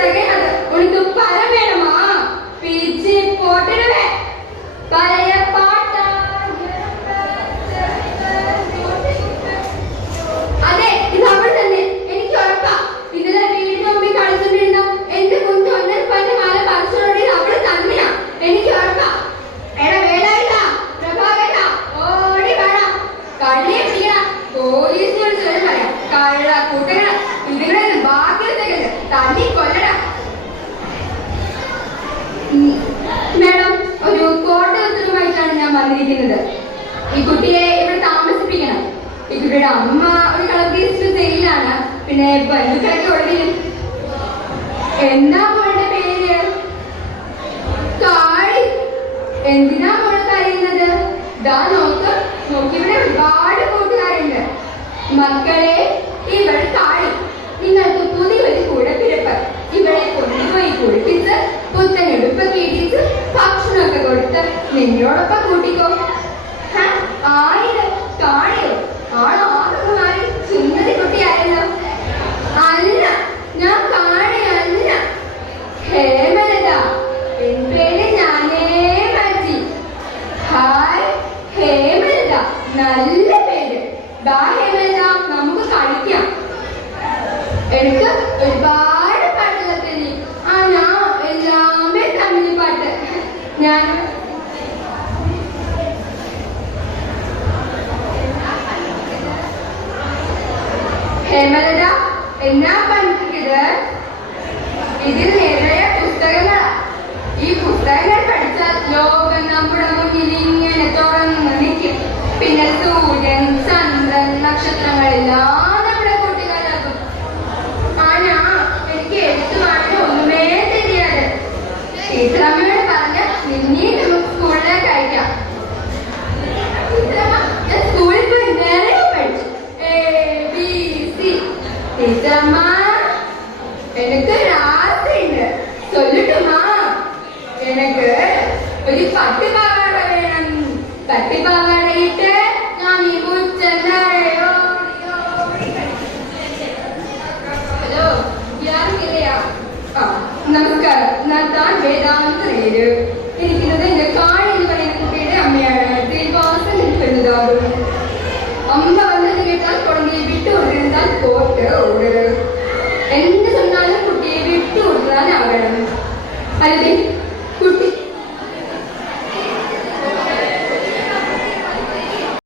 தகையாது. உனக்கு பரம் வேணுமா? பீச்சி போட்டுடுவேன். பழைய பாட்டா? അതെ, ഇത് അവൾ തന്നെ. എനിക്ക് ഉറപ്പാ. ഇതിലെ വീടിന് മുമ്പിൽ കളിച്ചിട്ടിരുന്ന എന്റെ കുഞ്ഞ് ഒന്നര പന്റെ മാല പറിച്ചോടി അവള് തന്നെയാ. എനിക്ക് ഉറപ്പാ. എടാ വേലായില്ല, പ്രഭാകര, ഓടി വേണം. കള്ളിയെ പിടിക്കണം. പോലീസിന് വിളിച്ചു പറയാം. കള്ള കൂട്ടുകട ഇതിവിടെ ബാക്കിയെടുത്തേക്കല് തല്ലി കൊല്ലടാ. മാഡം, ഒരു കോട്ട ഉത്തരവുമായിട്ടാണ് ഞാൻ വന്നിരിക്കുന്നത്. ഈ കുട്ടിയെ ഇവിടെ താമസിപ്പിക്കണം. ഈ കുട്ടിയുടെ അമ്മ ഒരു കളക്ടറേറ്റ് ജയിലാണ്. പിന്നെ ബന്ധുക്കളൊക്കെ ഒഴിയും. എന്താ മോളുടെ പേര്? കാളി. എന്തിനാ മോള് കരയുന്നത്? ദാ നോക്ക്, നോക്കിവിടെ ഒരുപാട് കൂട്ടുകാരുണ്ട്. മക്കളെ, ഇവൾ കാളി. നിങ്ങൾക്ക് പുതിയൊരു കൂടപ്പിരപ്പ്. ഇവളെ കൊണ്ടുപോയി കുളിപ്പിച്ച് പുത്തനെടുപ്പൊക്കെ ഇടിച്ച് ഭക്ഷണമൊക്കെ കൊടുത്ത് നിന്നോടൊപ്പം കൂട്ടിക്കോ. ആയിരം കാളിയോ? ആളാകെ മാറി സുന്ദരി കുട്ടിയായല്ലോ. അല്ല, ഞാൻ കാളിയല്ല, ഹേമലത. എൻ പേര് ഞാനേ മാറ്റി. ഹായ് ഹേമലത, നല്ല പേര്. ദാ ഹേമലത, നമുക്ക് കളിക്കാം. എനിക്ക് ഒരുപാട് പാട്ടുകളൊക്കെ നീ. ഞാൻ എല്ലാമേ തമിഴ് പാട്ട്. ഞാൻ ഹേമലത, എന്നാ പഠിക്കുന്നത്? ഇതിൽ നിറയെ പുസ്തകങ്ങളാ. ഈ പുസ്തകങ്ങൾ പഠിച്ചാൽ ലോകം നമ്മുടെ മുന്നിൽ ഇങ്ങനെ തുറന്നു നിൽക്കും. പിന്നെ സൂര്യൻ, ചന്ദ്രൻ, നക്ഷത്രങ്ങളെല്ലാം നമ്മുടെ കൂട്ടുകാരാകും. ആനാ എനിക്ക് എഴുത്തുമായിട്ട് ഒന്നുമേ தெரியாது. ടീച്ചറമ്മയോട് പറഞ്ഞ നിന്നീ നമുക്ക് സ്കൂളിലേക്ക് അയക്കാം. ടീച്ചറമ്മ, ഞാൻ സ്കൂളിൽ പോയി നിറയെ പഠിച്ചു. ടീച്ചറമ്മ, എനിക്ക് ആസയുണ്ട്. ചൊല്ലട്ടുമാ? എനിക്ക് ഒരു പട്ടുപാവാട വേണം. പട്ടുപാവാടയിട്ട് ഞാൻ ഈ പൂച്ചെന്നറിയോ. ഹലോ, യാറില്ലയാ? നമസ്കാരം, ഞാൻ താൻ വേദാന്ത നേര്. എനിക്കുന്നത് എന്റെ കാളി എന്ന് പറയുന്ന കുട്ടിയുടെ അമ്മയാണ്. ശ്രീവാസൻ നിൽക്കുന്നതാകും. അമ്മ വന്നത് കേട്ടാൽ കുഴந்தையை விட்டு விழுந்தால் போட்டு ஓடு. എന്ത് சொன்னாலும் കുട്ടിയെ വിട്ടു കൊടുക്കാൻ ആകണം. അല്ലേ?